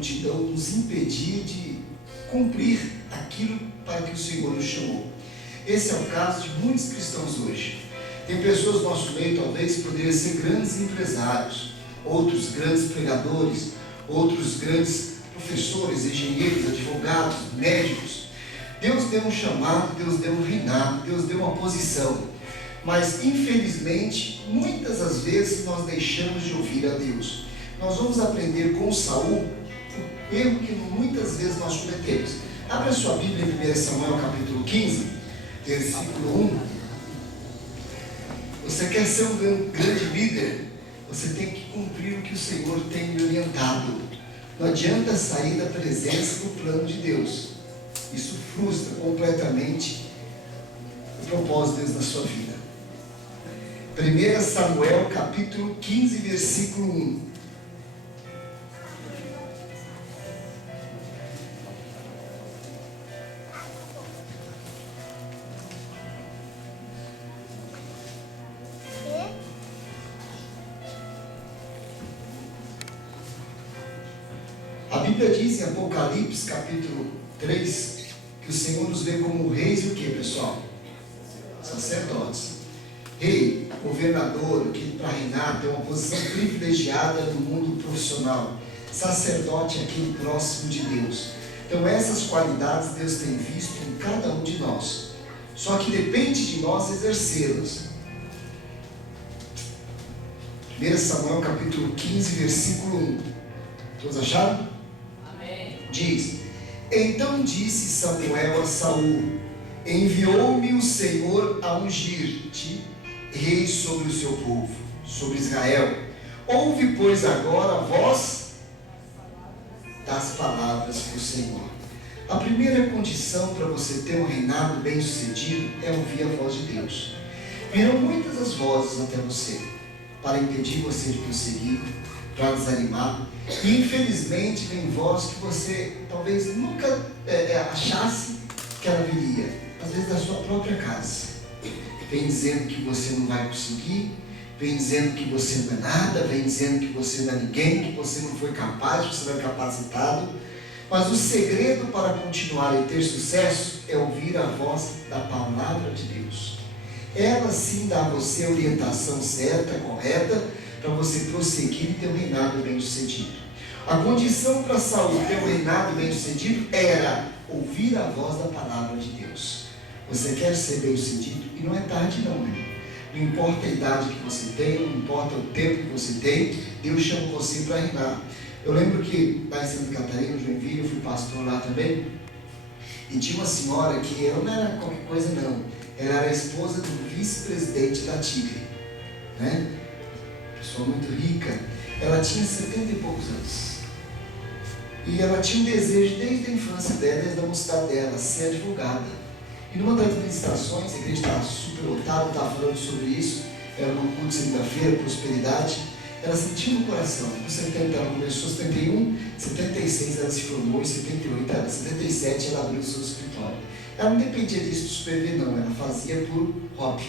multidão nos impedir de cumprir aquilo para que o Senhor nos chamou. Esse é o caso de muitos cristãos hoje. Tem pessoas no nosso meio, talvez, que poderiam ser grandes empresários, outros grandes pregadores, outros grandes professores, engenheiros, advogados, médicos. Deus deu um chamado, Deus deu um reinado, Deus deu uma posição. Mas, infelizmente, muitas das vezes nós deixamos de ouvir a Deus. Nós vamos aprender com Saul o erro que muitas vezes nós cometemos. Abra sua Bíblia em 1 Samuel capítulo 15, versículo 1. Você quer ser um grande líder? Você tem que cumprir o que o Senhor tem lhe orientado. Não adianta sair da presença do plano de Deus. Isso frustra completamente o propósito de Deus na sua vida. 1 Samuel capítulo 15, versículo 1. A Bíblia diz em Apocalipse capítulo 3 que o Senhor nos vê como reis e o que, pessoal? Sacerdotes. Rei, governador, que para reinar tem uma posição privilegiada no mundo profissional. Sacerdote é aquele próximo de Deus. Então essas qualidades Deus tem visto em cada um de nós. Só que depende de nós exercê-las. 1 Samuel capítulo 15, versículo 1. Todos acharam? Amém. Diz: então disse Samuel a Saul: enviou-me o Senhor a ungir-te rei sobre o seu povo, sobre Israel. Ouve, pois, agora a voz das palavras do Senhor. A primeira condição para você ter um reinado bem sucedido é ouvir a voz de Deus. Virão muitas as vozes até você para impedir você de prosseguir, para desanimar, e infelizmente vem voz que você talvez nunca achasse que ela viria, às vezes da sua própria casa. Vem dizendo que você não vai conseguir, vem dizendo que você não é nada, vem dizendo que você não é ninguém, que você não foi capaz, que você não é capacitado. Mas o segredo para continuar e ter sucesso é ouvir a voz da palavra de Deus. Ela sim dá a você a orientação certa, correta, para você prosseguir e ter um reinado bem sucedido. A condição para Saul ter um reinado bem sucedido era ouvir a voz da palavra de Deus. Você quer ser bem sucedido? E não é tarde não, irmão. Não importa a idade que você tem, não importa o tempo que você tem, Deus chama você para reinar. Eu lembro que lá em Santa Catarina, Joinville, eu fui pastor lá também, e tinha uma senhora que ela não era qualquer coisa não, ela era a esposa do vice-presidente da Tigre, né? Pessoa muito rica. Ela tinha 70 e poucos anos, e ela tinha um desejo desde a infância dela, desde a mocidade dela, ser advogada. E numa das administrações, a igreja estava super lotada, estava falando sobre isso, era um culto de segunda-feira, prosperidade. Ela sentiu no coração, com 70 ela começou, 71, 76 ela se formou, em 78, ela, 77 ela abriu o seu escritório. Ela não dependia disso de superver não, ela fazia por hobby,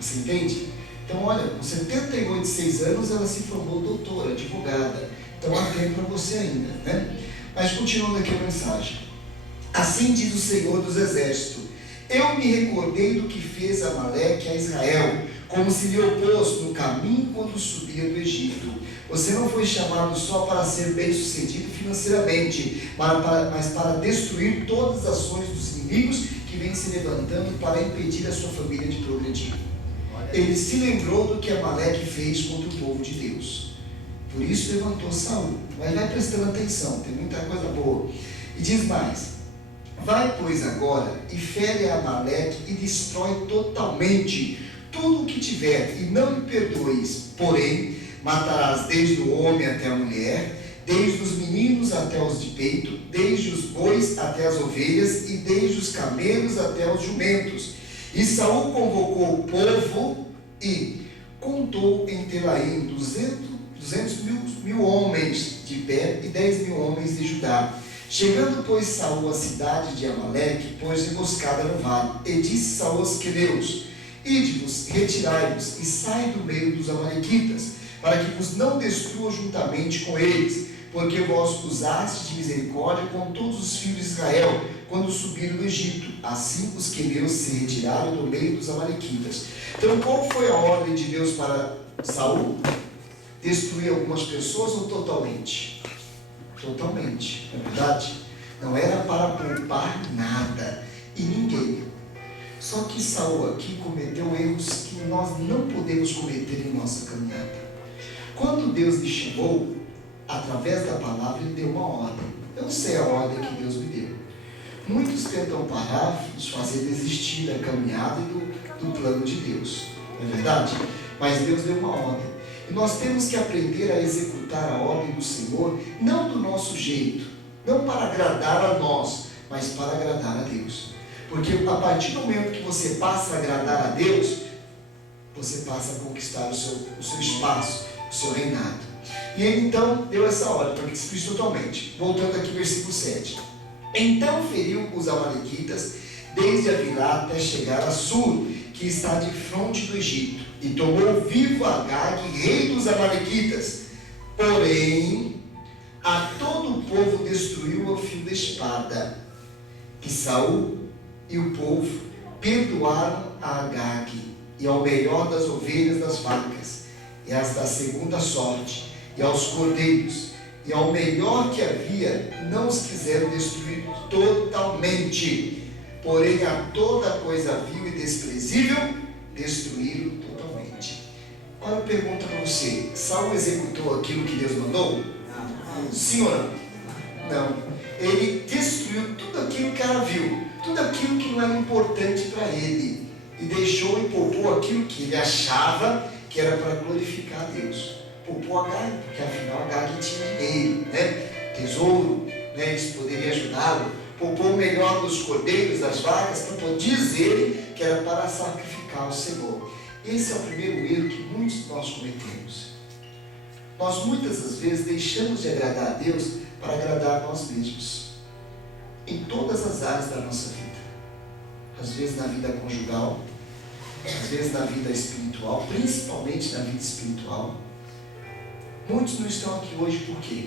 você entende? Então olha, com 78, 6 anos ela se formou doutora, advogada, então há tempo para você ainda, né? Mas continuando aqui a mensagem. Assim diz o Senhor dos Exércitos: eu me recordei do que fez Amaleque a Israel, como se lhe opôs no caminho quando subia do Egito. Você não foi chamado só para ser bem sucedido financeiramente, mas para destruir todas as ações dos inimigos que vêm se levantando para impedir a sua família de progredir. Ele se lembrou do que Amaleque fez contra o povo de Deus. Por isso levantou Saul. Mas vai prestando atenção, tem muita coisa boa. E diz mais: vai, pois, agora e fere a Amaleque e destrói totalmente tudo o que tiver, e não lhe perdoes. Porém, matarás desde o homem até a mulher, desde os meninos até os de peito, desde os bois até as ovelhas, e desde os camelos até os jumentos. E Saul convocou o povo e contou em Telaim 200 mil homens de pé e 10 mil homens de Judá. Chegando, pois, Saul à cidade de Amaleque, pôs emboscada no vale, e disse Saul aos queneus: ide-vos, retirai-vos, e sai do meio dos amalequitas, para que vos não destrua juntamente com eles, porque vós usaste de misericórdia com todos os filhos de Israel, quando subiram do Egito. Assim os queneus se retiraram do meio dos amalequitas. Então, qual foi a ordem de Deus para Saul? Destruir algumas pessoas ou totalmente? Totalmente, não é verdade? Não era para poupar nada e ninguém. Só que Saul aqui cometeu erros que nós não podemos cometer em nossa caminhada. Quando Deus me chamou, através da palavra, Ele deu uma ordem. Eu não sei a ordem que Deus me deu. Muitos tentam parar, nos fazer desistir da caminhada e do plano de Deus. Não é verdade? Mas Deus deu uma ordem. E nós temos que aprender a executar a ordem do Senhor, não do nosso jeito, não para agradar a nós, mas para agradar a Deus. Porque a partir do momento que você passa a agradar a Deus, você passa a conquistar o seu espaço, o seu reinado. E Ele então deu essa ordem para que se fiz totalmente. Voltando aqui, versículo 7. Então feriu os amalequitas, desde Avilá até chegar a Sur, que está de fronte do Egito, e tomou vivo Agag, rei dos amalequitas. Porém, a todo o povo destruiu ao fio da espada. E Saul e o povo perdoaram a Agag, e ao melhor das ovelhas das vacas, e as da segunda sorte, e aos cordeiros, e ao melhor que havia, não os quiseram destruir totalmente. Porém, a toda coisa vil e desprezível, destruíram totalmente. Agora eu pergunto para você, Saul executou aquilo que Deus mandou? Sim ou não? Não. Ele destruiu tudo aquilo que era vil, tudo aquilo que não era importante para ele, e deixou e poupou aquilo que ele achava que era para glorificar a Deus. Poupou Agag, porque afinal Agag tinha dinheiro, né? Tesouro, né? Isso poderia ajudá-lo. Poupou o melhor dos cordeiros, das vacas, para poder dizer que era para sacrificar ao Senhor. Esse é o primeiro erro que muitos de nós cometemos. Nós muitas das vezes deixamos de agradar a Deus para agradar a nós mesmos, em todas as áreas da nossa vida. Às vezes na vida conjugal, às vezes na vida espiritual, principalmente na vida espiritual. Muitos não estão aqui hoje por quê?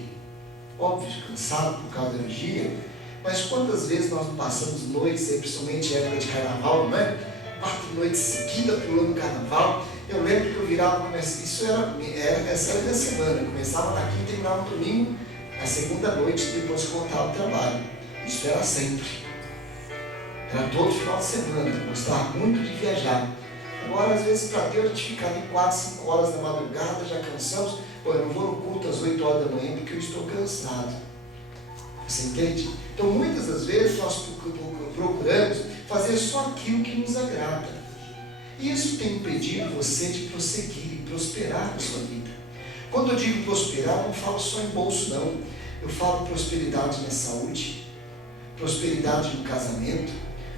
Óbvio, cansados por causa da energia, mas quantas vezes nós não passamos noites, principalmente em época de carnaval, não é? 4 noites seguidas pulando carnaval. Eu lembro que eu virava, essa era a minha semana, eu começava na quinta e terminava no domingo, na segunda noite, depois que voltava ao trabalho. Isso era sempre. Era todo final de semana, eu gostava muito de viajar. Agora, às vezes, para Deus, a gente fica ali 4, 5 horas da madrugada, já cansamos. Pô, eu não vou no culto às 8 horas da manhã porque eu estou cansado. Você entende? Então, muitas das vezes, nós procuramos fazer só aquilo que nos agrada. E isso tem impedido você de prosseguir, prosperar na sua vida. Quando eu digo prosperar, não falo só em bolso, não. Eu falo prosperidade na saúde, prosperidade no casamento,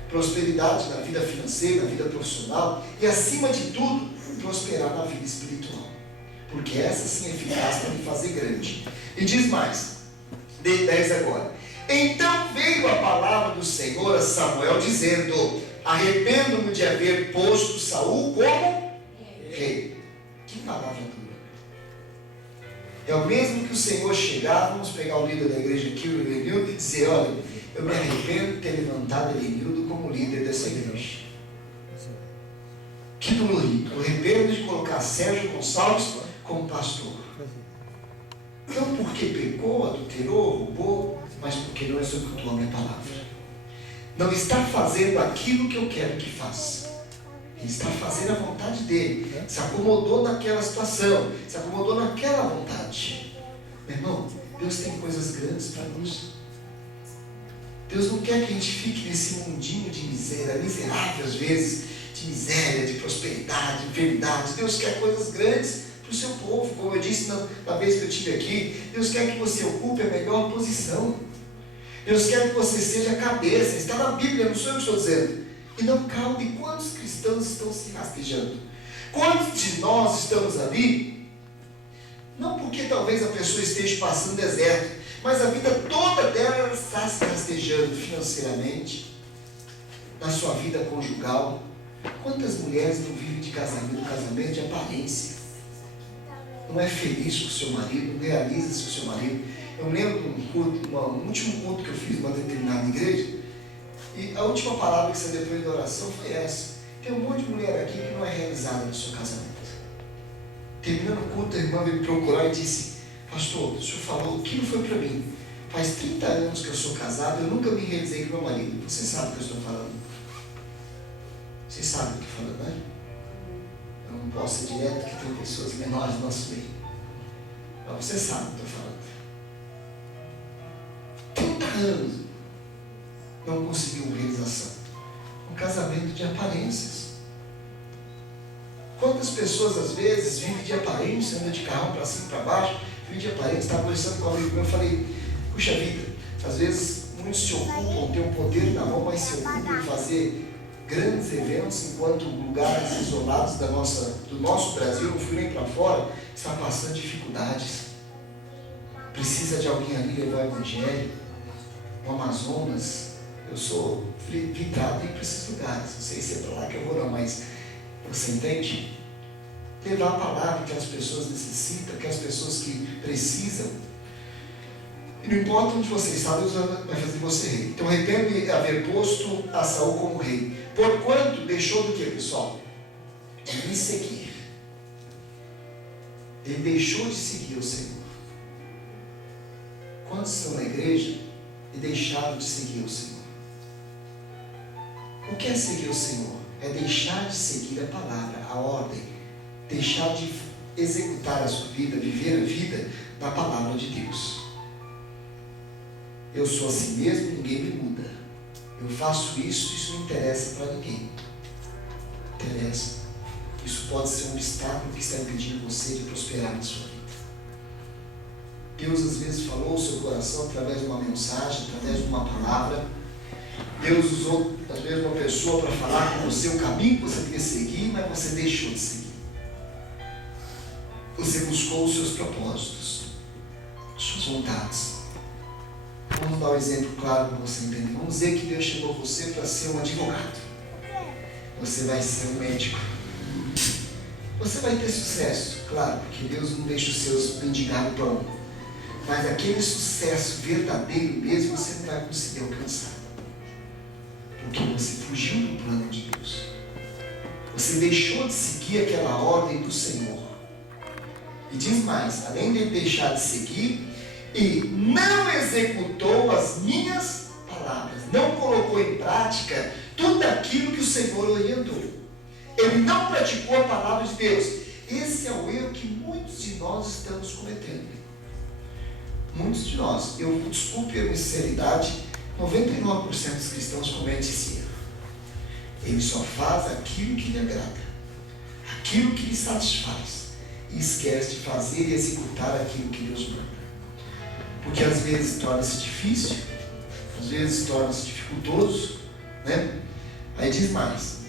prosperidade na vida financeira, na vida profissional e, acima de tudo, prosperar na vida espiritual. Porque essa sim é eficaz para me fazer grande. E diz mais, 10 agora. Então veio a palavra do Senhor a Samuel dizendo: arrependo-me de haver posto Saul como rei. Que palavra dura. É o mesmo que o Senhor chegar, vamos pegar o líder da igreja aqui, o Elenildo, e dizer: olha, eu me arrependo de ter levantado Elenildo como líder dessa igreja. Que dolorido. Eu arrependo de colocar Sérgio Gonçalves como pastor. Não porque pecou, adulterou, roubou, mas porque não executou a minha palavra. Não está fazendo aquilo que eu quero que faça. Ele está fazendo a vontade dele. Se acomodou naquela situação, se acomodou naquela vontade. Meu irmão, Deus tem coisas grandes para nós. Deus não quer que a gente fique nesse mundinho de miséria, miserável às vezes, de miséria, de prosperidade, de enfermidade. Deus quer coisas grandes para o seu povo. Como eu disse na vez que eu estive aqui, Deus quer que você ocupe a melhor posição. Deus quer que você seja a cabeça. Está na Bíblia, não sou eu que estou dizendo. E não calme quantos cristãos estão se rastejando. Quantos de nós estamos ali, não porque talvez a pessoa esteja passando deserto, mas a vida toda dela ela está se rastejando financeiramente, na sua vida conjugal. Quantas mulheres não vivem de casamento de aparência? Não é feliz com o seu marido, não realiza-se com o seu marido. Eu me lembro de um culto, um último culto que eu fiz em uma determinada igreja, e a última palavra que você depois da oração foi essa: tem um monte de mulher aqui que não é realizada no seu casamento. Terminando o culto, a irmã veio me procurar e disse: pastor, o senhor falou aquilo foi para mim. Faz 30 anos que eu sou casado, eu nunca me realizei com meu marido. Você sabe o que eu estou falando? Você sabe o que eu estou falando, né? Eu não posso ser direto, que tem pessoas menores no nosso meio. Mas você sabe o que eu estou falando. 30 anos não conseguiu realização. Um casamento de aparências. Quantas pessoas às vezes vivem de aparência, andam de carro para cima e para baixo, vivem de aparência. Estava conversando com um amigo meu, eu falei: puxa vida, às vezes muitos se ocupam, têm um poder na mão, mas se ocupam em fazer grandes eventos, enquanto lugares isolados do nosso Brasil, não fui nem para fora, está passando dificuldades. Precisa de alguém ali levar o Evangelho. No Amazonas, eu sou vidrado em esses lugares. Não sei se é para lá que eu vou não, mas você entende? Levar a palavra que as pessoas necessitam, que as pessoas que precisam. E não importa onde você está, Deus vai fazer você rei. Então arrepende haver posto a Saul como rei. Porquanto deixou do que, pessoal? De me seguir. Ele deixou de seguir o Senhor. Quantos estão na igreja e deixaram de seguir o Senhor? O que é seguir o Senhor? É deixar de seguir a palavra, a ordem. Deixar de executar a sua vida, viver a vida na palavra de Deus. Eu sou assim mesmo, ninguém me muda. Eu faço isso não interessa para ninguém. Interessa. Isso pode ser um obstáculo que está impedindo você de prosperar na sua vida. Deus às vezes falou ao seu coração através de uma mensagem, através de uma palavra. Deus usou às vezes uma pessoa para falar com você o caminho que você devia seguir, mas você deixou de seguir. Você buscou os seus propósitos, as suas vontades. Vamos dar um exemplo claro para você entender. Vamos dizer que Deus chamou você para ser um advogado. Você vai ser um médico. Você vai ter sucesso, claro, porque Deus não deixa os seus mendigar no pão. Mas aquele sucesso verdadeiro mesmo você não vai conseguir alcançar. Porque você fugiu do plano de Deus. Você deixou de seguir aquela ordem do Senhor. E diz mais, além de deixar de seguir, e não executou as minhas palavras, não colocou em prática tudo aquilo que o Senhor orientou. Ele não praticou a palavra de Deus. Esse é o erro que muitos de nós estamos cometendo. Muitos de nós, desculpe a minha sinceridade, 99% dos cristãos cometem esse erro. Ele só faz aquilo que lhe agrada, aquilo que lhe satisfaz, e esquece de fazer e executar aquilo que Deus manda. Porque às vezes torna-se difícil, às vezes torna-se dificultoso, né? Aí diz mais.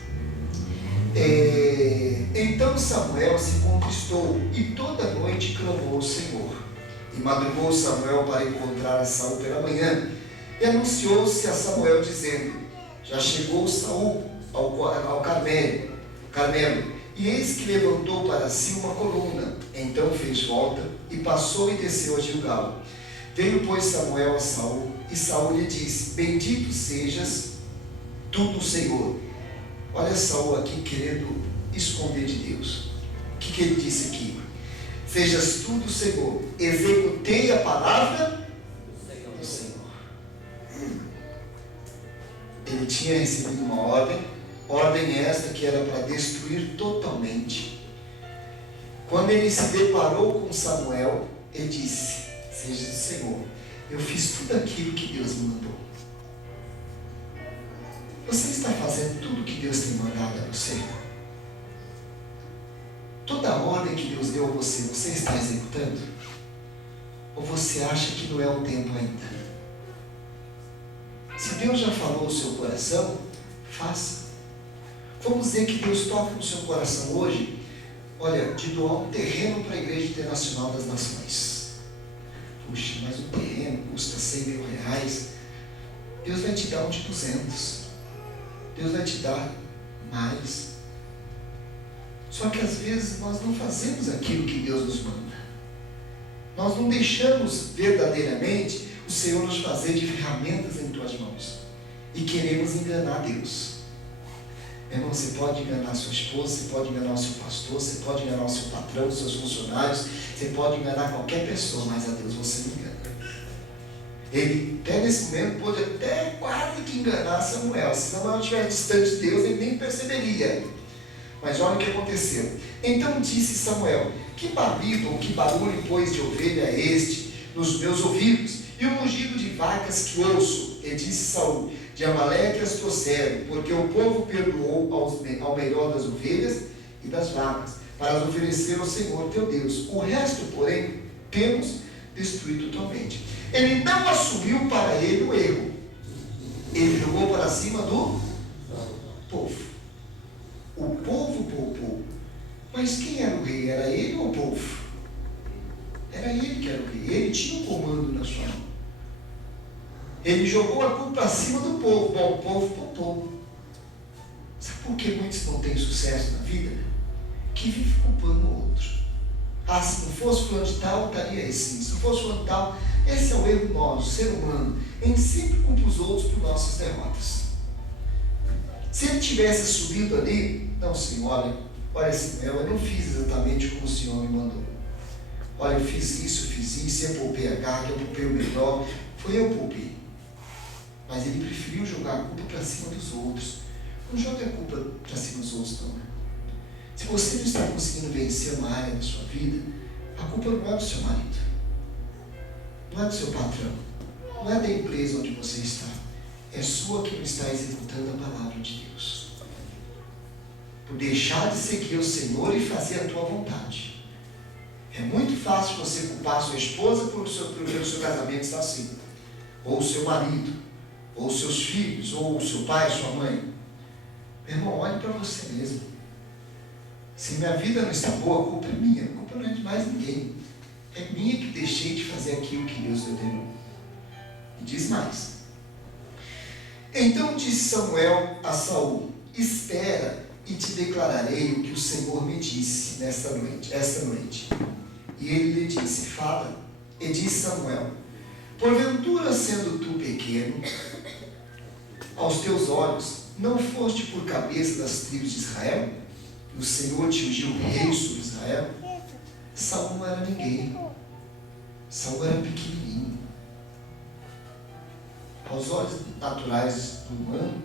Então Samuel se contristou e toda noite clamou ao Senhor. E madrugou Samuel para encontrar a Saul pela manhã. E anunciou-se a Samuel dizendo: já chegou Saul ao Carmelo. E eis que levantou para si uma coluna. Então fez volta e passou e desceu a Gilgal. Veio, pois, Samuel a Saul, e Saul lhe disse: bendito sejas tu do Senhor. Olha Saul aqui querendo esconder de Deus. O que ele disse aqui? Sejas tu do Senhor. Executei a palavra do Senhor. Ele tinha recebido uma ordem esta que era para destruir totalmente. Quando ele se deparou com Samuel, ele disse: seja do Senhor, eu fiz tudo aquilo que Deus me mandou. Você está fazendo tudo o que Deus tem mandado a você? Toda a ordem que Deus deu a você, você está executando? Ou você acha que não é o tempo ainda? Se Deus já falou no seu coração, faça. Vamos dizer que Deus toca no seu coração hoje, olha, de doar um terreno para a Igreja Internacional das Nações. Puxa, mas o terreno custa 100 mil reais. Deus vai te dar um de 200. Deus vai te dar mais. Só que às vezes nós não fazemos aquilo que Deus nos manda. Nós não deixamos verdadeiramente o Senhor nos fazer de ferramentas em tuas mãos. E queremos enganar Deus. Meu irmão, você pode enganar a sua esposa, você pode enganar o seu pastor, você pode enganar o seu patrão, os seus funcionários, você pode enganar qualquer pessoa, mas a Deus você não engana. Ele até nesse momento pôde até quase que enganar Samuel. Se Samuel estivesse distante de Deus, ele nem perceberia. Mas olha o que aconteceu. Então disse Samuel: que barulho ou que barulho, pois, de ovelha é este nos meus ouvidos? E o mugido de vacas que ouço? E disse Saul: de Amaleque as trouxeram, porque o povo perdoou ao melhor das ovelhas e das vacas, para as oferecer ao Senhor teu Deus. O resto, porém, temos destruído totalmente. Ele não assumiu para ele o erro. Ele jogou para cima do povo. O povo poupou. Mas quem era o rei? Era ele ou o povo? Era ele que era o rei. Ele tinha um comando na sua mão. Ele jogou a culpa para cima do povo. Bom, o povo poupou. Sabe por que muitos não têm sucesso na vida? Que vive culpando o outro. Ah, se não fosse fulano de tal, estaria assim. Se não fosse fulano de tal, esse é o erro nosso, ser humano. A gente sempre culpa os outros por nossas derrotas. Se ele tivesse subido ali, não, Senhor, olha Samuel, eu não fiz exatamente como o Senhor me mandou. Olha, eu fiz isso, eu poupei a carga, eu poupei o melhor, foi eu que poupei. Mas ele preferiu jogar a culpa para cima dos outros. Não joga a culpa para cima dos outros, não. Se você não está conseguindo vencer uma área da sua vida, a culpa não é do seu marido, não é do seu patrão, não é da empresa onde você está. É sua que não está executando a palavra de Deus. Por deixar de seguir o Senhor e fazer a tua vontade. É muito fácil você culpar a sua esposa por o seu casamento estar assim. Ou o seu marido, ou os seus filhos, ou o seu pai, sua mãe. Meu irmão, olhe para você mesmo. Se minha vida não está boa, a culpa é minha. A culpa não é de mais ninguém. É minha que deixei de fazer aquilo que Deus ordenou. E diz mais. Então disse Samuel a Saul: espera e te declararei o que o Senhor me disse esta noite. E ele lhe disse: fala. E disse Samuel: porventura, sendo tu pequeno, aos teus olhos, não foste por cabeça das tribos de Israel? E o Senhor te ungiu rei sobre Israel? Saul não era ninguém. Saul era pequenininho. Aos olhos naturais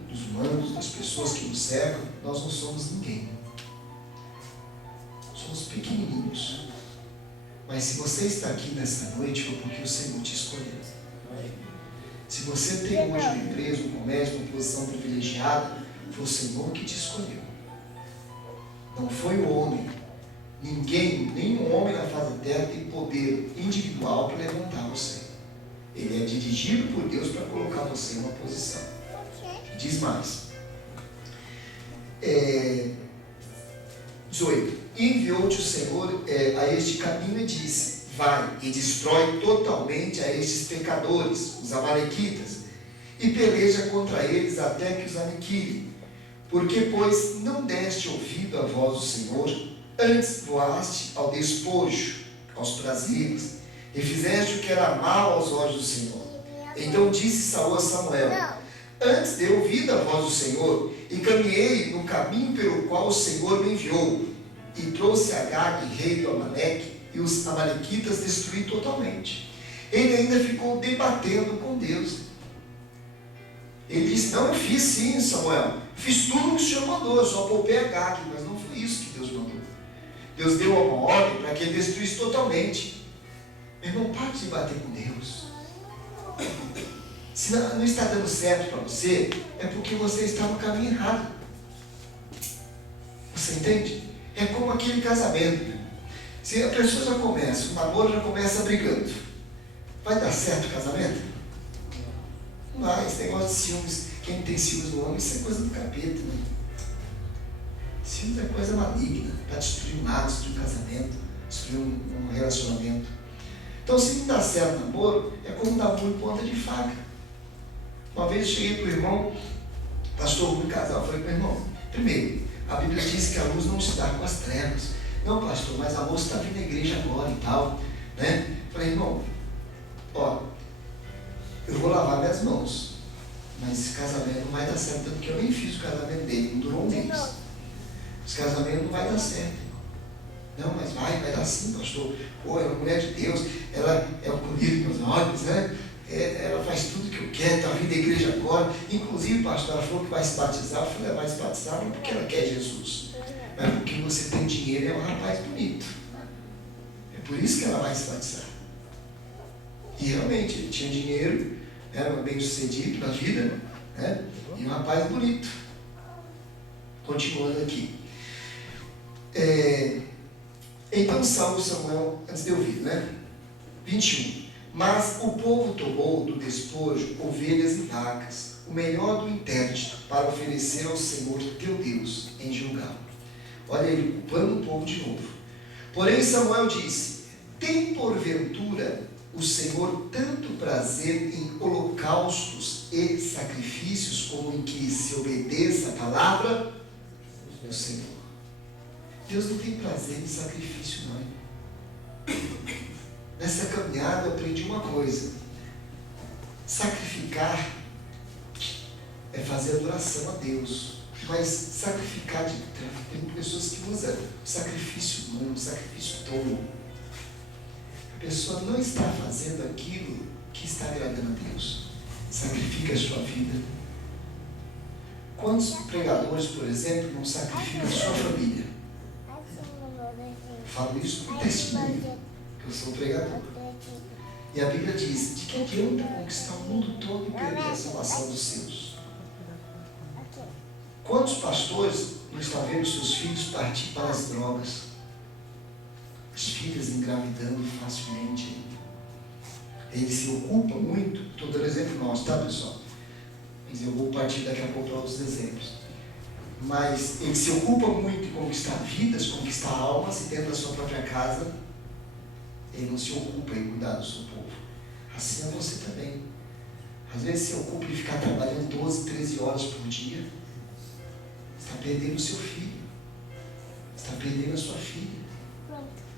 dos humanos, das pessoas que nos cercam, nós não somos ninguém. Somos pequenininhos. Mas se você está aqui nessa noite, foi porque o Senhor te escolheu. Se você tem hoje uma empresa, um comércio, uma posição privilegiada, foi o Senhor que te escolheu. Não foi o homem. Nenhum homem na face da terra tem poder individual para levantar você. Ele é dirigido por Deus para colocar você em uma posição. Diz mais. 18. Enviou-te o Senhor a este caminho e disse: vai e destrói totalmente a estes pecadores, os amalequitas, e peleja contra eles até que os aniquile. Porque, pois, não deste ouvido à voz do Senhor, antes voaste ao despojo, aos prazeres, e fizeste o que era mal aos olhos do Senhor. Então disse Saul a Samuel: antes dei ouvido à voz do Senhor, e caminhei no caminho pelo qual o Senhor me enviou, e trouxe Agag, rei do Amaleque, e os amalequitas destruí totalmente. Ele ainda ficou debatendo com Deus. Ele disse: não, eu fiz sim, Samuel, fiz tudo o que o Senhor mandou, eu só poupei Agag, mas não foi isso que Deus mandou. Deus deu uma ordem para que ele destruísse totalmente. Meu irmão, para de bater com Deus. Se não está dando certo para você, é porque você está no caminho errado. Você entende? É como aquele casamento. Se a pessoa já começa, o namoro já começa brigando, vai dar certo o casamento? Não vai. Esse negócio de ciúmes, quem tem ciúmes no homem, isso é coisa do capeta, né? Ciúmes é coisa maligna, para destruir um lar, destruir um casamento, destruir um relacionamento. Então, se não dá certo o namoro, é como dar murro em ponta de faca. Uma vez eu cheguei para o irmão, pastor, um casal, eu falei para o irmão: primeiro, a Bíblia diz que a luz não se dá com as trevas. Não, pastor, mas a moça está vindo à igreja agora e tal. né? Falei, irmão, ó, eu vou lavar minhas mãos, mas esse casamento não vai dar certo, tanto que eu nem fiz o casamento dele, não durou um mês. Esse casamento não vai dar certo. Não, mas vai dar sim, pastor. Pô, é uma mulher de Deus, ela é o colírio dos meus olhos, né? Ela faz tudo que eu quero, está vindo da igreja agora. Inclusive, pastor, ela falou que vai se batizar. Eu falei, ela vai se batizar não porque ela quer Jesus, mas porque você tem dinheiro e é um rapaz bonito. É por isso que ela vai se batizar. E realmente, ele tinha dinheiro, era bem sucedido na vida, né? E um rapaz bonito. Continuando aqui. Então Samuel, antes de eu vir, né? 21. Mas o povo tomou do despojo ovelhas e vacas, o melhor do intérprete, para oferecer ao Senhor teu Deus em Gilgal. Olha ele culpando o povo de novo. Porém Samuel disse: tem porventura o Senhor tanto prazer em holocaustos e sacrifícios, como em que se obedeça a palavra do Senhor? Deus não tem prazer em sacrifício, não. Nessa caminhada eu aprendi uma coisa: sacrificar é fazer adoração a Deus, mas sacrificar, tem pessoas que usam sacrifício humano, sacrifício tolo. A pessoa não está fazendo aquilo que está agradando a Deus. Sacrifica a sua vida. Quantos pregadores, por exemplo, não sacrificam a sua família? Falo isso por testemunho, que eu sou pregador. E a Bíblia diz: de que adianta conquistar o mundo todo e perder a salvação dos seus? Quantos pastores não estão vendo seus filhos partir para as drogas? As filhas engravidando facilmente. Eles se ocupam muito. Estou dando exemplo nosso, tá, pessoal? Mas eu vou partir daqui a pouco para outros exemplos. Mas ele se ocupa muito em conquistar vidas, conquistar almas, e dentro da sua própria casa ele não se ocupa em cuidar do seu povo. Assim é você também. Às vezes se ocupa em ficar trabalhando 12, 13 horas por dia. Você está perdendo o seu filho. Você está perdendo a sua filha.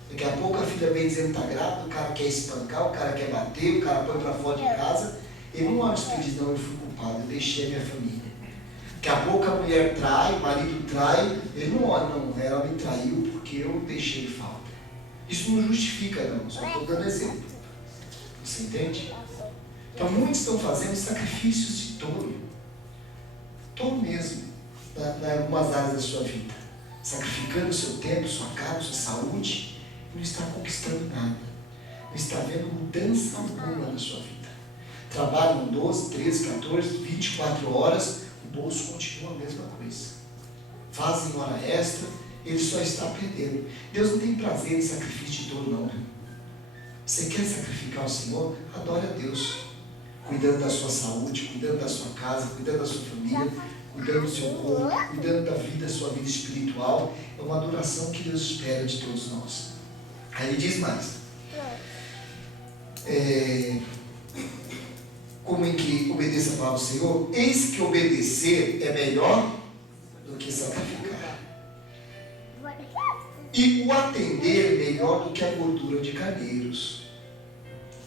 Daqui a pouco a filha vem dizendo que está grávida, o cara quer espancar, o cara quer bater, o cara põe para fora de casa. Ele não olha e diz: não, eu fui culpado, eu deixei a minha família. Daqui a pouco a mulher trai, o marido trai, ele não olha, não, ela me traiu porque eu deixei falta. Isso não justifica, não, só estou dando exemplo. Você entende? Então muitos estão fazendo sacrifícios de tolo. Tolo mesmo, em algumas áreas da sua vida. Sacrificando o seu tempo, sua casa, sua saúde, e não está conquistando nada. Não está vendo mudança alguma na sua vida. Trabalham 12, 13, 14, 24 horas, o bolso continua a mesma coisa. Fazem hora extra, ele só está perdendo. Deus não tem prazer em sacrifício de tolo, não. Você quer sacrificar ao Senhor? Adore a Deus. Cuidando da sua saúde, cuidando da sua casa, cuidando da sua família, cuidando do seu corpo, cuidando da vida, da sua vida espiritual. É uma adoração que Deus espera de todos nós. Aí ele diz mais. Como em que obedeça a palavra do Senhor? Eis que obedecer é melhor do que sacrificar. E o atender é melhor do que a gordura de carneiros.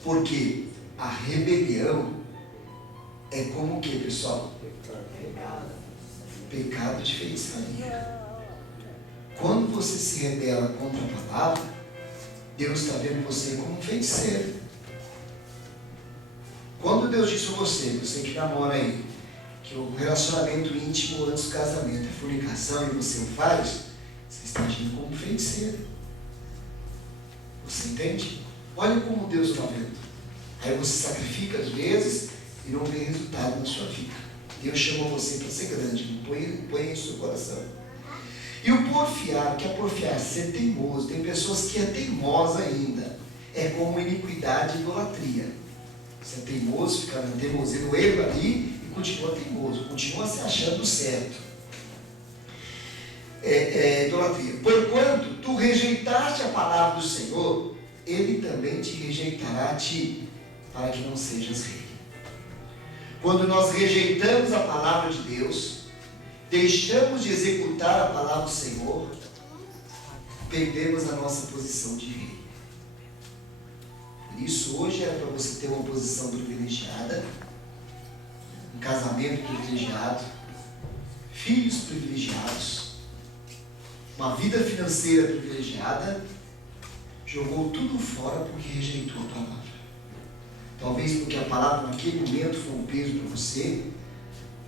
Porque a rebelião é como o que, pessoal? Pecado de feitiçaria. Quando você se rebela contra a palavra, Deus está vendo você como um feiticeiro. Quando Deus diz para você, você que namora aí, que o relacionamento íntimo antes do casamento é fornicação e você o faz, você está agindo como um feiticeiro. Você entende? Olha como Deus está vendo. Aí você sacrifica às vezes e não vê resultado na sua vida. Deus chamou você para ser grande, põe em seu coração. E o porfiar, que é porfiar? Ser teimoso. Tem pessoas que é teimosa ainda. É como iniquidade e idolatria. Você é teimoso, fica teimosinho no erro ali e continua teimoso, continua se achando certo. Idolatria. Porquanto tu rejeitaste a palavra do Senhor, Ele também te rejeitará a ti, para que não sejas rei. Quando nós rejeitamos a palavra de Deus, deixamos de executar a palavra do Senhor, perdemos a nossa posição de rei. Por isso, hoje era para você ter uma posição privilegiada, um casamento privilegiado, filhos privilegiados, uma vida financeira privilegiada. Jogou tudo fora porque rejeitou a palavra. Talvez porque a palavra naquele momento foi um peso para você,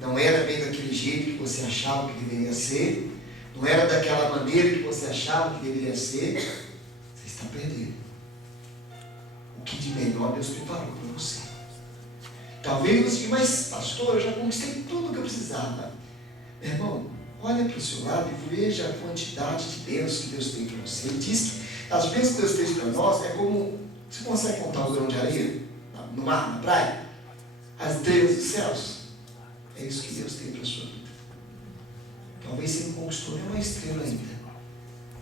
não era bem daquele jeito que você achava que deveria ser, não era daquela maneira que você achava que deveria ser. Você está perdendo o que de melhor Deus preparou para você. Talvez você diga, mas pastor, eu já conquistei tudo que eu precisava. Meu irmão, olha para o seu lado e veja a quantidade de bênçãos que Deus tem para você. Ele diz que as bênçãos que Deus fez para nós é como, você consegue contar o grão de areia no mar, na praia? As estrelas dos céus. É isso que Deus tem para a sua vida. Talvez você não conquistou nenhuma estrela ainda.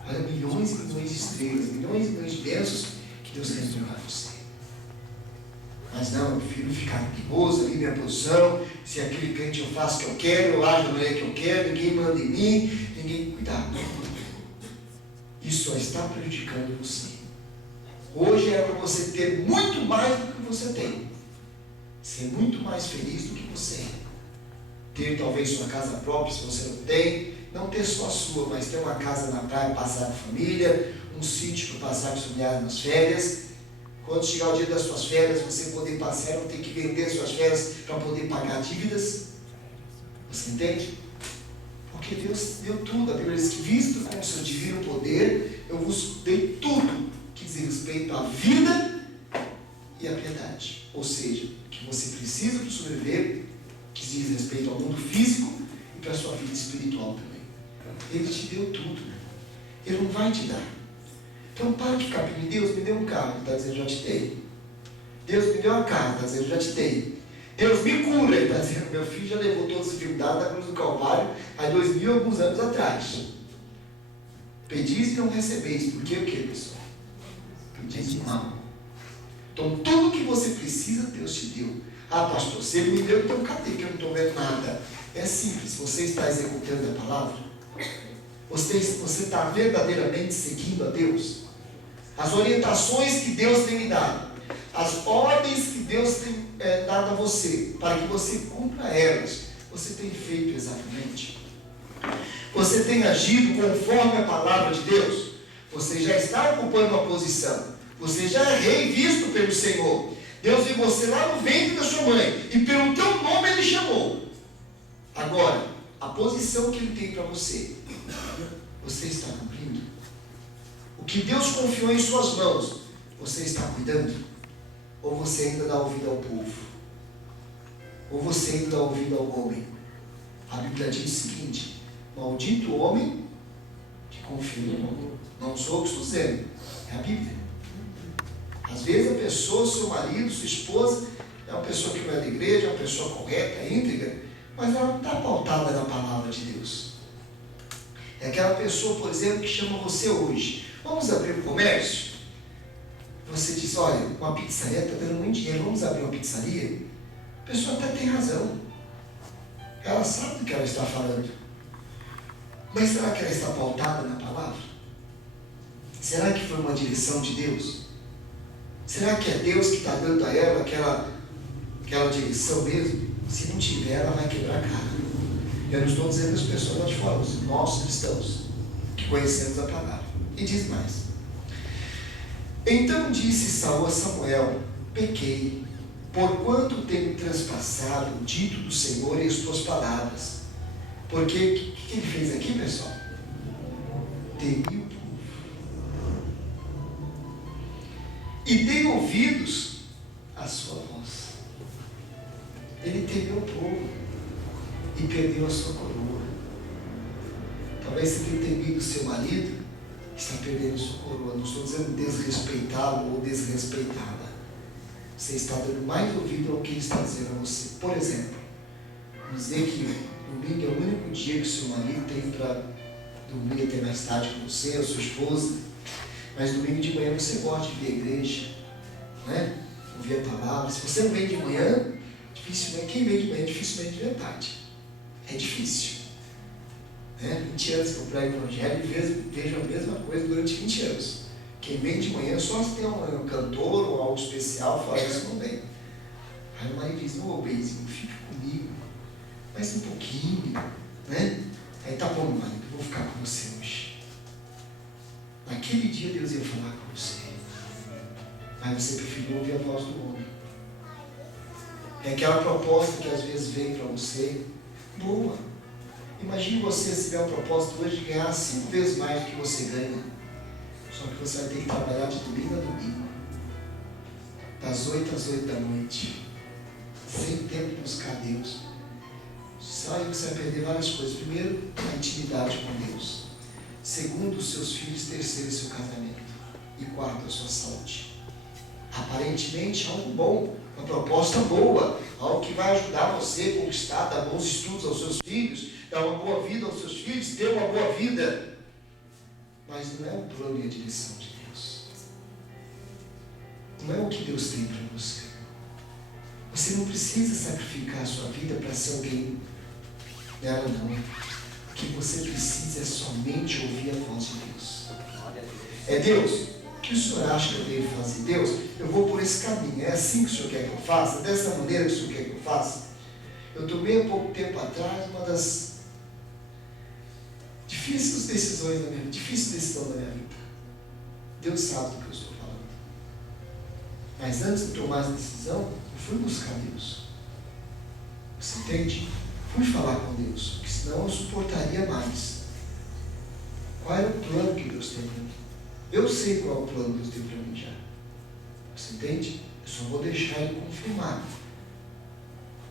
Olha, milhões e milhões de estrelas, milhões e milhões de bênçãos que Deus tem para você. Mas não, eu prefiro ficar nervoso ali, minha posição. Se aquele crente eu faço o que eu quero, eu ajo da maneira que eu quero, ninguém manda em mim, ninguém cuidar. Isso só está prejudicando você. Hoje é para você ter muito mais do que você tem. Ser muito mais feliz do que você é. Ter talvez sua casa própria, se você não tem. Não ter só a sua, mas ter uma casa na praia para passar com a família, um sítio para passar com os familiares nas férias. Quando chegar o dia das suas férias, você poder passear, não ter que vender suas férias para poder pagar dívidas. Você entende? Porque Deus deu tudo. A Bíblia diz que, visto com o seu divino poder, eu vos dei tudo que diz respeito à vida e à piedade. Ou seja, que você precisa para sobreviver, que diz respeito ao mundo físico e para a sua vida espiritual também. Ele te deu tudo. Ele não vai te dar. Então para de ficar pedindo, Deus me deu um carro, ele está dizendo, já te dei. Deus me deu uma casa, está dizendo, já te dei. Deus me cura, ele está dizendo, meu filho já levou todas as enfermidades da cruz do Calvário há 2000 e alguns anos atrás. Pedis e não recebeis. Por quê? O que, pessoal? Pedis e não. Então tudo que você precisa, Deus te deu. Ah, pastor, se ele me deu, então cadê que eu não estou vendo nada? É simples, você está executando a palavra? Você está verdadeiramente seguindo a Deus? As orientações que Deus tem me dado, as ordens que Deus tem dado a você, para que você cumpra elas, você tem feito exatamente? Você tem agido conforme a palavra de Deus? Você já está ocupando uma posição, você já é rei visto pelo Senhor. Deus viu você lá no ventre da sua mãe, e pelo teu nome Ele chamou. Agora, a posição que Ele tem para você, você está cumprindo? O que Deus confiou em suas mãos, você está cuidando? Ou você ainda dá ouvido ao povo? Ou você ainda dá ouvido ao homem? A Bíblia diz o seguinte: maldito o homem que confia no homem. Não sou eu que estou dizendo, é a Bíblia. Às vezes a pessoa, seu marido, sua esposa, é uma pessoa que não é da igreja, é uma pessoa correta, íntegra, mas ela não está pautada na palavra de Deus. É aquela pessoa, por exemplo, que chama você hoje: vamos abrir um comércio? Você diz: olha, uma pizzaria está dando muito dinheiro, vamos abrir uma pizzaria? A pessoa até tem razão. Ela sabe do que ela está falando. Mas será que ela está pautada na palavra? Será que foi uma direção de Deus? Será que é Deus que está dando a ela aquela direção mesmo? Se não tiver, ela vai quebrar a cara. Eu não estou dizendo as pessoas lá de fora, nós cristãos, que conhecemos a palavra. E diz mais: então disse Saul a Samuel: pequei, porquanto tenho transpassado o dito do Senhor e as tuas palavras. Porque, o que ele fez aqui, pessoal? Temi o povo. E dei ouvidos à sua voz. Ele temeu o povo e perdeu a sua coroa. Talvez você tenha temido o seu marido, está perdendo sua coroa. Não estou dizendo desrespeitá-lo ou desrespeitada. Você está dando mais ouvido ao que ele está dizendo a você. Por exemplo, vamos dizer que domingo é o único dia que o seu marido tem para dormir até mais tarde com você, a sua esposa. Mas domingo de manhã você gosta de vir à igreja, né? Ouvir a palavra. Se você não vem de manhã, dificilmente, quem vem de manhã dificilmente vem à tarde. É difícil. 20 anos que eu prego o evangelho e vejo a mesma coisa durante 20 anos. Quem vem de manhã só se tem um cantor ou algo especial, fora isso não vem. Aí o marido diz, ô Beizinho, fica comigo, mais um pouquinho, né? Aí tá bom, marido, eu vou ficar com você hoje. Naquele dia Deus ia falar com você, mas você preferiu ouvir a voz do homem. É aquela proposta que às vezes vem para você, boa. Imagine você se tiver um propósito hoje de ganhar 5 vezes mais do que você ganha. Só que você vai ter que trabalhar de domingo a domingo, das 8 às 8 da noite, sem tempo de buscar Deus. Sabe que você vai perder várias coisas. Primeiro, a intimidade com Deus. Segundo, os seus filhos. Terceiro, o seu casamento. E quarto, a sua saúde. Aparentemente, algo bom, uma proposta boa, algo que vai ajudar você a conquistar, dar bons estudos aos seus filhos, dar uma boa vida aos seus filhos, ter uma boa vida. Mas não é o plano e a direção de Deus. Não é o que Deus tem para você. Você não precisa sacrificar a sua vida para ser alguém dela, não. O que você precisa é somente ouvir a voz de Deus. É Deus, o que o Senhor acha que eu devo fazer? Deus, eu vou por esse caminho. É assim que o Senhor quer que eu faça? Dessa maneira que o Senhor quer que eu faça? Eu tomei há pouco tempo atrás uma das difícil decisão da minha vida. Deus sabe do que eu estou falando. Mas antes de tomar essa decisão, eu fui buscar Deus. Você entende? Fui falar com Deus, porque senão eu suportaria mais. Qual era o plano que Deus tem para mim? Eu sei qual é o plano que Deus tem para mim já. Você entende? Eu só vou deixar Ele confirmar.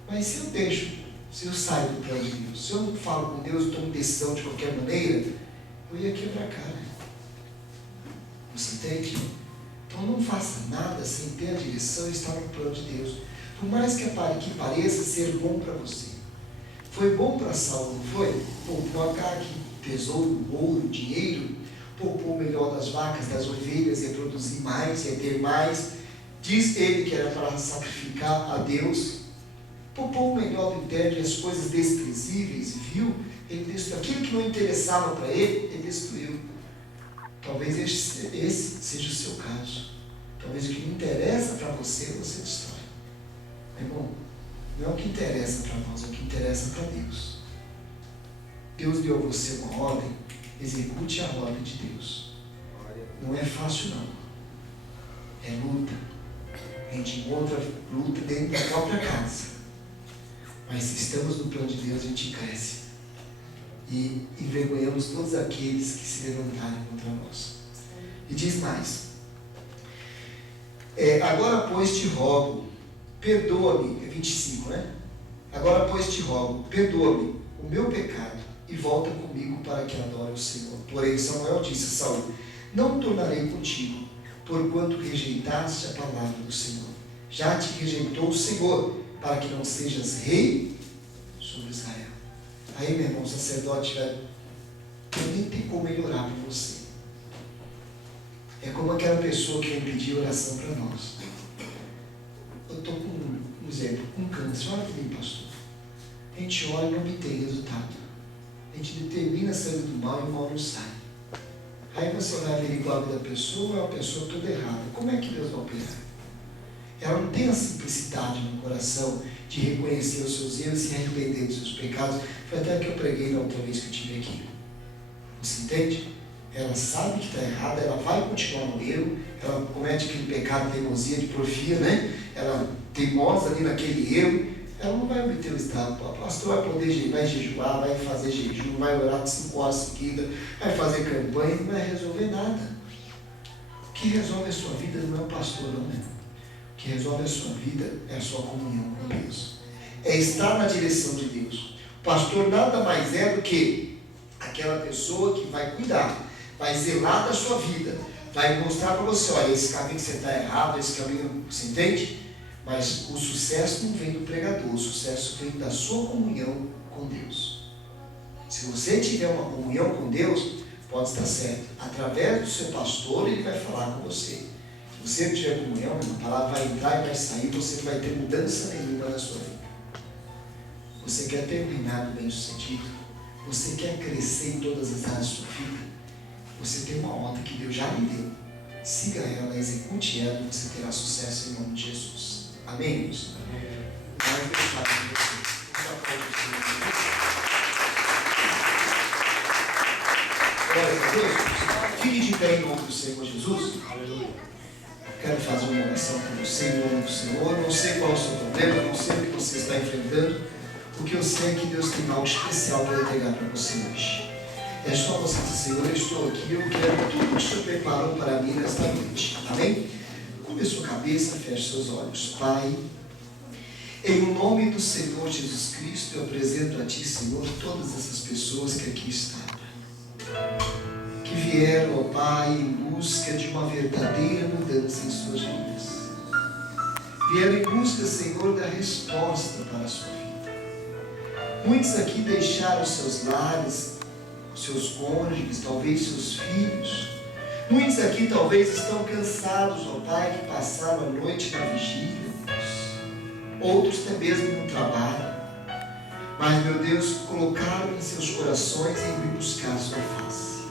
Mas se eu deixo, se eu saio do plano de Deus, se eu não falo com Deus, tomo decisão de qualquer maneira, eu ia quebrar a cara. Você entende? Então não faça nada sem ter a direção e estar no plano de Deus. Por mais que pareça ser bom para você. Foi bom para Saul, não foi? Poupou a carne, tesouro, ouro, dinheiro, poupou o melhor das vacas, das ovelhas, ia produzir mais, ia ter mais. Diz ele que era para sacrificar a Deus. Poupou o melhor do interno e as coisas desprezíveis, viu? Ele destruiu. Aquilo que não interessava para ele, ele destruiu. Talvez esse seja o seu caso. Talvez o que não interessa para você, você destrói. Meu irmão, não é o que interessa para nós, é o que interessa para Deus. Deus deu a você uma ordem, execute a ordem de Deus. Não é fácil não. É luta. A gente encontra luta dentro da própria casa. Mas se estamos no plano de Deus, a gente cresce. E envergonhamos todos aqueles que se levantarem contra nós. E diz mais. Agora, pois, te rogo, perdoa-me. É 25, né? Agora, pois, te rogo, perdoa-me o meu pecado e volta comigo para que adore o Senhor. Porém, Samuel disse a Saul, não tornarei contigo, porquanto rejeitaste a palavra do Senhor. Já te rejeitou o Senhor, para que não sejas rei sobre Israel. Aí, meu irmão, o sacerdote velho, nem tem como melhorar para você. É como aquela pessoa que vem pedir oração para nós. Eu estou com um exemplo, com câncer. Olha para mim, pastor. A gente olha e não obtém resultado. A gente determina a saída do mal e o mal não sai. Aí você vai averiguar a vida da pessoa, é a pessoa toda errada. Como é que Deus vai operar? Ela não tem a simplicidade no coração de reconhecer os seus erros e se arrepender dos seus pecados. Foi até que eu preguei na outra vez que eu estive aqui. Você entende? Ela sabe que está errada, ela vai continuar no erro, ela comete aquele pecado de teimosia, de porfia, né? Ela teimosa ali naquele erro, ela não vai obter o estado. O pastor vai jejuar, vai fazer jejum, vai orar 5 horas seguidas, vai fazer campanha, não vai resolver nada. O que resolve a sua vida não é o pastor, não é? O que resolve a sua vida é a sua comunhão com Deus. É estar na direção de Deus. O pastor nada mais é do que aquela pessoa que vai cuidar, vai zelar da sua vida, vai mostrar para você, olha, esse caminho que você está errado, esse caminho, você entende? Mas o sucesso não vem do pregador, o sucesso vem da sua comunhão com Deus. Se você tiver uma comunhão com Deus, pode estar certo. Através do seu pastor, ele vai falar com você. Se você não tiver comunhão, a palavra vai entrar e vai sair, você não vai ter mudança nenhuma na sua vida. Você quer ter um reinado bem sucedido? Você quer crescer em todas as áreas da sua vida? Você tem uma ordem que Deus já lhe deu. siga ela, execute ela e você terá sucesso em nome de Jesus. Amém, irmãos? Vai pensar em você. Glória a Deus. Fique de pé em nome do Senhor Jesus. Quero fazer uma oração por você em nome do Senhor. Não sei qual é o seu problema, não sei o que você está enfrentando. O que eu sei é que Deus tem algo especial para entregar para você hoje. É só você dizer: Senhor, eu estou aqui, eu quero tudo que o Senhor preparou para mim nesta noite. Amém? Cubra sua cabeça, feche seus olhos. Pai, em nome do Senhor Jesus Cristo, eu apresento a Ti, Senhor, todas essas pessoas que aqui estão, que vieram, ó Pai, em busca de uma verdadeira mudança em suas vidas. Vieram em busca, Senhor, da resposta para a sua vida. Muitos aqui deixaram seus lares, seus cônjuges, talvez seus filhos. Muitos aqui talvez estão cansados, ó Pai, que passaram a noite na vigília. Outros até mesmo no trabalho. Mas, meu Deus, colocaram em seus corações em vir buscar a sua face.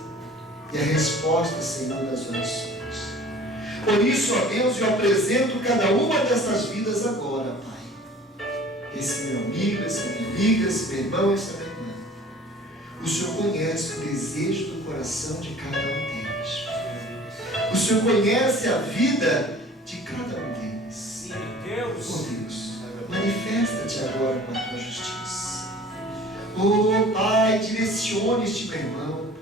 E a resposta, Senhor, das orações. Por isso, ó Deus, eu apresento cada uma dessas vidas agora, Pai. Esse meu amigo, essa minha amiga, esse meu irmão, essa minha irmã. O Senhor conhece o desejo do coração de cada um deles. O Senhor conhece a vida de cada um deles. Oh Deus, manifesta-te agora com a tua justiça. Oh Pai, direcione este meu irmão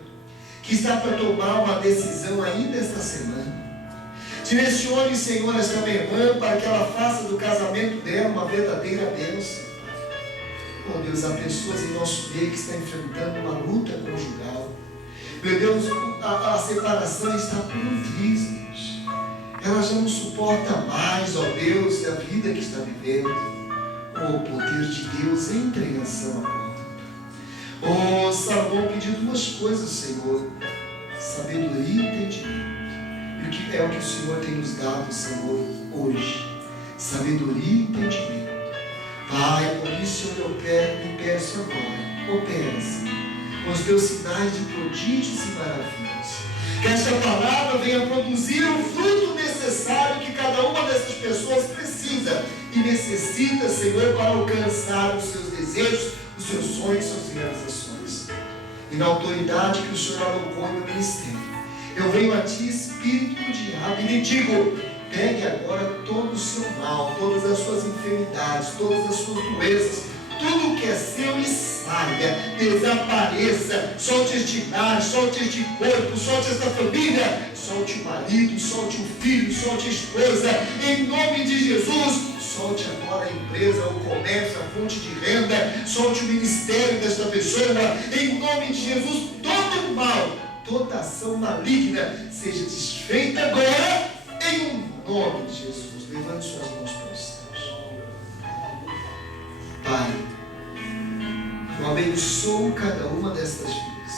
que está para tomar uma decisão ainda esta semana. Direcione, Senhor, esta minha irmã para que ela faça do casamento dela uma verdadeira bênção. Oh Deus, há pessoas em nosso meio que estão enfrentando uma luta conjugal. Meu Deus, a separação está por um triz, Deus. Ela já não suporta mais, ó Deus, a vida que está vivendo. Oh, poder de Deus, entra em ação agora. Oh, Salomão pediu duas coisas, Senhor: sabedoria e entendimento. E o que é o que o Senhor tem nos dado, Senhor, hoje? Sabedoria e entendimento. Pai, por isso eu me peço agora, opera, Senhor, com os teus sinais de prodígios e maravilhas. Que esta palavra venha produzir o fruto necessário que cada uma dessas pessoas precisa e necessita, Senhor, para alcançar os seus desejos, os seus sonhos, suas realizações. E na autoridade que o Senhor alocou no ministério, eu venho a Ti, espírito do diabo, e lhe digo: pegue agora todo o seu mal, todas as suas enfermidades, todas as suas doenças, tudo que é seu, e saia, desapareça. Solte este lar, solte este corpo, solte esta família, solte o marido, solte o filho, solte a esposa, em nome de Jesus. Solte agora a empresa, o comércio, a fonte de renda, solte o ministério desta pessoa, em nome de Jesus. Todo o mal, toda ação maligna seja desfeita agora, em nome de Jesus. Levante suas mãos para os céus. Pai, eu abençoo cada uma destas vidas,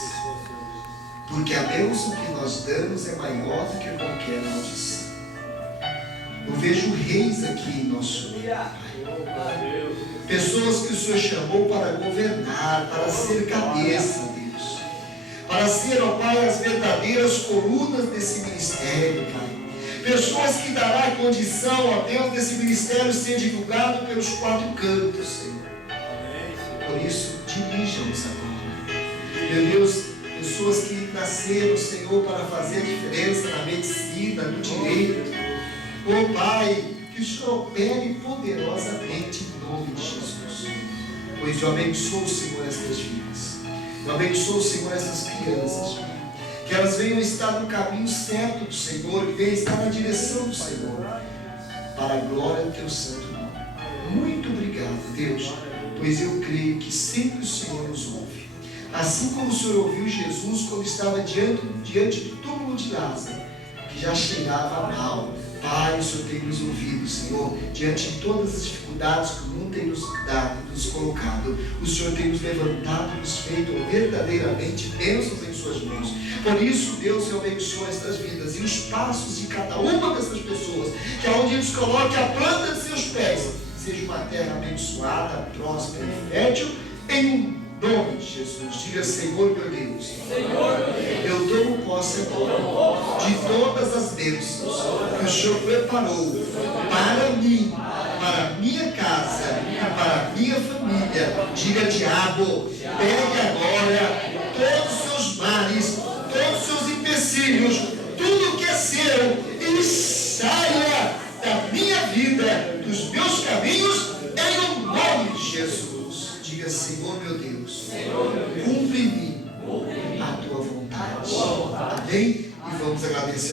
porque a bênção que nós damos é maior do que qualquer maldição. Eu vejo reis aqui em nosso meio, Pai. Pessoas que o Senhor chamou para governar, para ser cabeça, Deus, para ser, ó Pai, as verdadeiras colunas desse ministério, Pai. Pessoas que dará condição, ó Deus, desse ministério ser divulgado pelos quatro cantos, Senhor. Por isso, dirija-nos agora. Meu Deus, pessoas que nasceram, Senhor, para fazer a diferença na medicina, no direito. Oh Pai, que o Senhor opere poderosamente em nome de Jesus. Pois eu abençoo, Senhor, estas vidas. Eu abençoo, Senhor, essas crianças, Pai. Que elas venham estar no caminho certo do Senhor, que venham estar na direção do Senhor, para a glória do Teu santo nome. Muito obrigado, Deus, pois eu creio que sempre o Senhor nos ouve. Assim como o Senhor ouviu Jesus quando estava diante do túmulo de Lázaro, que já cheirava mal. Pai, o Senhor tem nos ouvido, Senhor, diante de todas as dificuldades que o mundo tem nos dado, nos colocado. O Senhor tem nos levantado, nos feito verdadeiramente bênçãos em suas mãos. Por isso, Deus, eu abençoo estas vidas e os passos de cada uma dessas pessoas, que aonde eles coloquem a planta de seus pés, seja uma terra abençoada, próspera e fértil, em nome de Jesus. Diga: Senhor meu Deus, eu tomo posse agora de todas as bênçãos que o Senhor preparou para mim, para a minha casa, para a minha família. Diga: diabo, pegue agora todos os seus males, todos os seus empecilhos, tudo que é seu, e saia da minha vida, dos meus caminhos, em o nome de Jesus. Diga: Senhor meu Deus, cumpre em mim a tua vontade. Amém? E vamos agradecer.